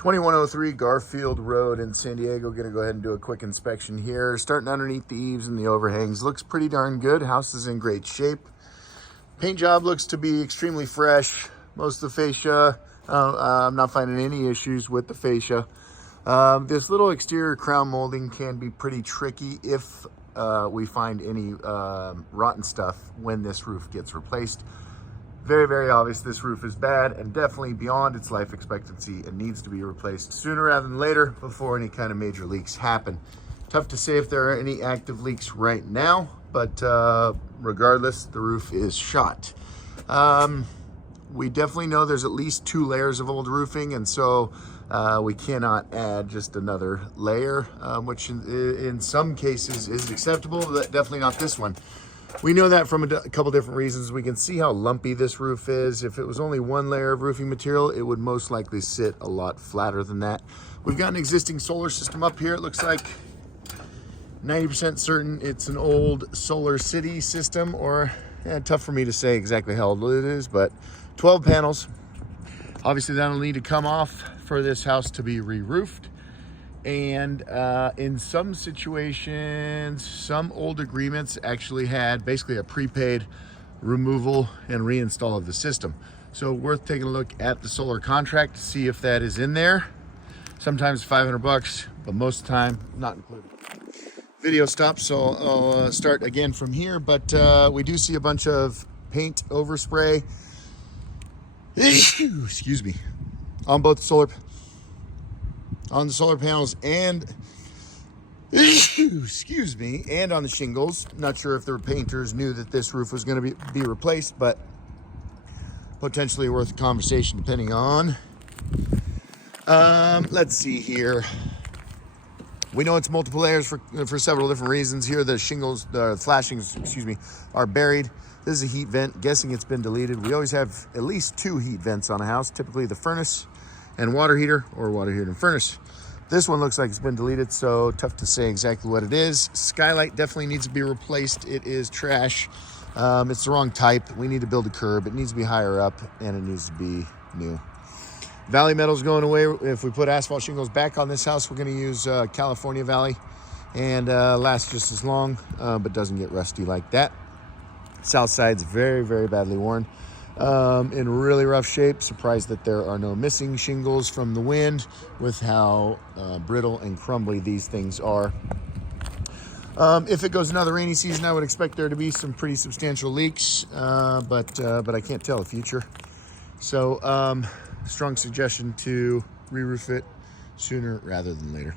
2103 Garfield Road in San Diego. Gonna go ahead and do a quick inspection here. Starting underneath the eaves and the overhangs. Looks pretty darn good. House is in great shape. Paint job looks to be extremely fresh. Most of the fascia, I'm not finding any issues with the fascia. This little exterior crown molding can be pretty tricky if we find any rotten stuff when this roof gets replaced. Very, very obvious this roof is bad and definitely beyond its life expectancy and needs to be replaced sooner rather than later before any kind of major leaks happen. Tough to say if there are any active leaks right now, but regardless, the roof is shot. We definitely know there's at least 2 layers of old roofing, and so we cannot add just another layer, which in some cases is acceptable, but definitely not this one. We know that from a couple different reasons. We can see how lumpy this roof is. If it was only 1 layer of roofing material, it would most likely sit a lot flatter than that. We've got an existing solar system up here. It looks like 90% certain it's an old Solar City system, or tough for me to say exactly how old it is, but 12 panels. Obviously that'll need to come off for this house to be re-roofed. And in some situations, some old agreements actually had basically a prepaid removal and reinstall of the system. So worth taking a look at the solar contract to see if that is in there. Sometimes $500, but most of the time not included. Video stops, so I'll start again from here, but we do see a bunch of paint overspray, excuse me, on both the solar panels and excuse me, and on the shingles. Not sure if the painters knew that this roof was going to be replaced, but potentially worth a conversation depending on. Let's see here. We know it's multiple layers for several different reasons. Here the shingles, the flashings, excuse me, are buried. This is a heat vent. Guessing it's been deleted. We always have at least 2 heat vents on a house, typically the furnace and water heater, or water heater and furnace. This one looks like it's been deleted, so tough to say exactly what it is. Skylight definitely needs to be replaced. It is trash. It's the wrong type. We need to build a curb. It needs to be higher up, and it needs to be new. Valley metal's going away. If we put asphalt shingles back on this house, we're going to use California Valley, and lasts just as long, but doesn't get rusty like that. South side's very, very badly worn. In really rough shape. Surprised that there are no missing shingles from the wind with how brittle and crumbly these things are. If it goes another rainy season, I would expect there to be some pretty substantial leaks, but I can't tell the future. So strong suggestion to re-roof it sooner rather than later.